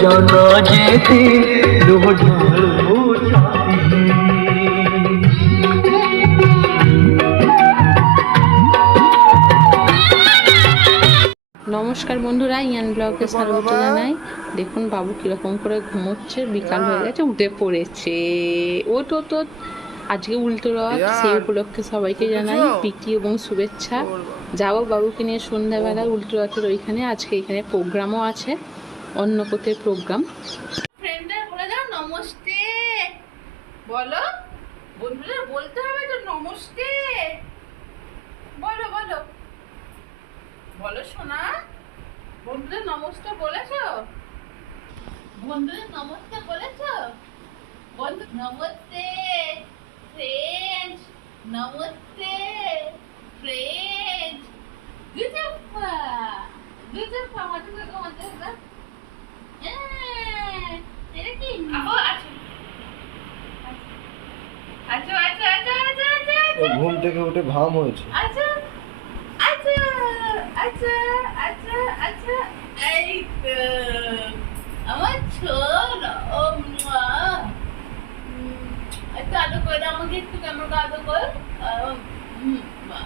जाना जेती ढूंढ नमस्कार बंधुरा ইয়ান ব্লগে স্বাগত জানাই। দেখুন বাবু কিরকম করে ঘুমোচ্ছে, বিকাল হয়ে গেছে, উঠে পড়েছে। ওট ওট ওট। আজকে উল্টো রথ, সেই উপলক্ষে সবাইকে জানাই প্রীতি এবং শুভেচ্ছা। যাবো বাবুকে নিয়ে সন্ধ্যাবেলা উল্টো রথের ওইখানে। আজকে এখানে প্রোগ্রামও আছে, অন্নকূটের প্রোগ্রাম। ফ্রেন্ডদের বলে দাও নমস্তে বলো, বন্ধুদের বলতে হবে তো নমস্তে বলো বলো বলো শোনা। বন্ধুদের নমস্তে বলেছো? বন্ধুদের নমস্তে বলেছো? বন্ধু নমস্তে ফ্রেন্ডস, নমস্তে ফ্রেন্ডস। গুজপ্পা গুজপ্পা মাঝে মাঝে মাঝে মাঝে। এটা কি আচ্ছা আচ্ছা আচ্ছা আচ্ছা আচ্ছা ঘুম থেকে উঠে ভাম হয়েছে। আচ্ছা আচ্ছা আচ্ছা আচ্ছা আচ্ছা। এই তো আমার ছোট ও মা। একটু আদর করে দাও আমাকে, একটু কেমন আদর কর মা।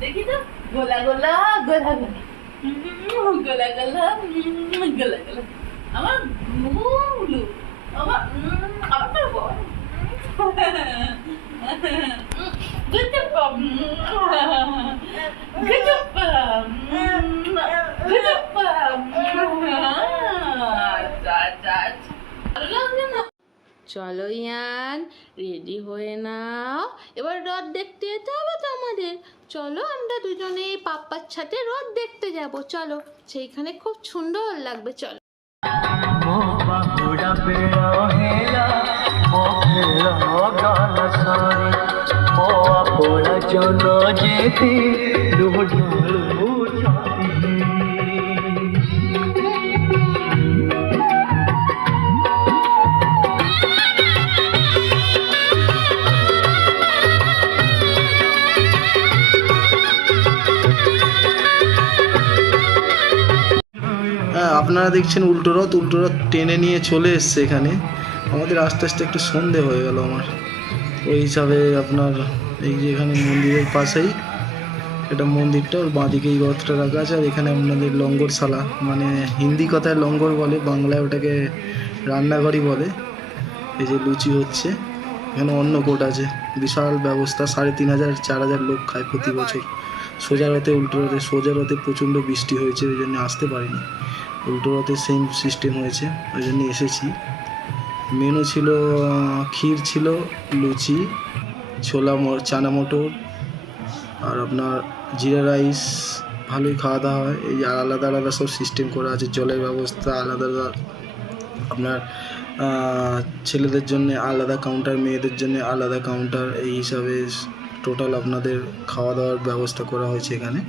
দেখি তো গোলা গোলা গোলা গোলা গোলা গোলা গোলা গোলা আমার মুলু আমার আমার তো বল good job good job good job চলো ইয়ান, রেডি হয়ে নাও, এবার রথ দেখতে যেতে হবে তো আমাদের। চলো আমরা দুজনে পাপ্পার সাথে রথ দেখতে যাব। চলো, সেইখানে খুব সুন্দর লাগবে। চলো। मो बाहुड़ा पे हेला मो खेला गाना सारे मो अपोड़ा जाना जेती ढूंढ হ্যাঁ, আপনারা দেখছেন উল্টো রথ টেনে নিয়ে চলে এসছে এখানে। আমাদের আস্তে আস্তে একটু সন্ধে হয়ে গেল আমার, ওই হিসাবে আপনার এই যে এখানে মন্দিরের পাশেই এটা মন্দিরটা, ওর বাঁদিকে এই রথটা রাখা আছে। আর এখানে আপনাদের লঙ্গরশালা, মানে হিন্দি কথায় লঙ্গর বলে, বাংলায় ওটাকে রান্নাঘরই বলে। এই যে লুচি হচ্ছে, এখানে অন্নকূট আছে, বিশাল ব্যবস্থা। 3500-4000 লোক খায় প্রতি বছর। সোজা রথে উল্টো রথে, সোজা রথে প্রচণ্ড বৃষ্টি হয়েছে, ওই জন্য আসতে পারিনি। উল্টো রথে সেম সিস্টেম হয়েছে, ওই জন্য এসেছি। মেনু ছিল ক্ষীর ছিল, লুচি, চানা মটর, আর আপনার জিরা রাইস। ভালোই খাওয়া দাওয়া হয়। এই যে আলাদা আলাদা সব সিস্টেম করা আছে, জলের ব্যবস্থা আলাদা আলাদা, আপনার ছেলেদের জন্য আলাদা কাউন্টার, মেয়েদের জন্য আলাদা কাউন্টার, এই হিসাবে টোটাল আপনাদের খাওয়া দাওয়ার ব্যবস্থা করা হয়েছে এখানে।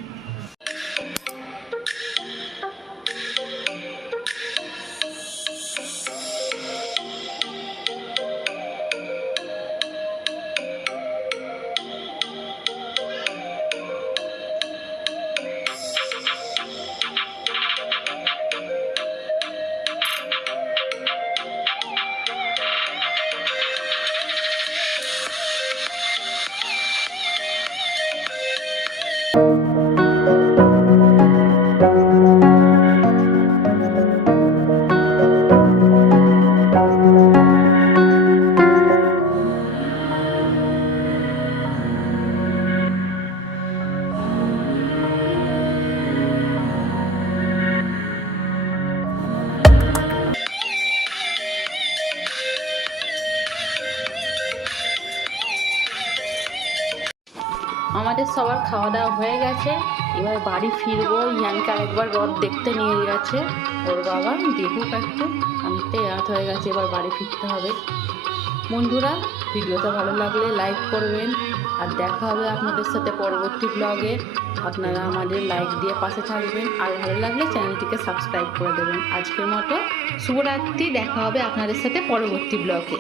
আমাদের সবার খাওয়া দাওয়া হয়ে গেছে, এবার বাড়ি ফিরবো। ইয়ানকে আরেকবার রথ দেখতে নিয়ে গেছে ওর বাবা, দেখুক একটু, অনেকটাই রাত হয়ে গেছে, এবার বাড়ি ফিরতে হবে। বন্ধুরা, ভিডিওটা ভালো লাগলে লাইক করবেন, আর দেখা হবে আপনাদের সাথে পরবর্তী ব্লগে। আপনারা আমাদের লাইক দিয়ে পাশে থাকবেন, আর ভালো লাগলে চ্যানেলটিকে সাবস্ক্রাইব করে দেবেন। আজকের মতো শুভরাত্রি, দেখা হবে আপনাদের সাথে পরবর্তী ব্লগে।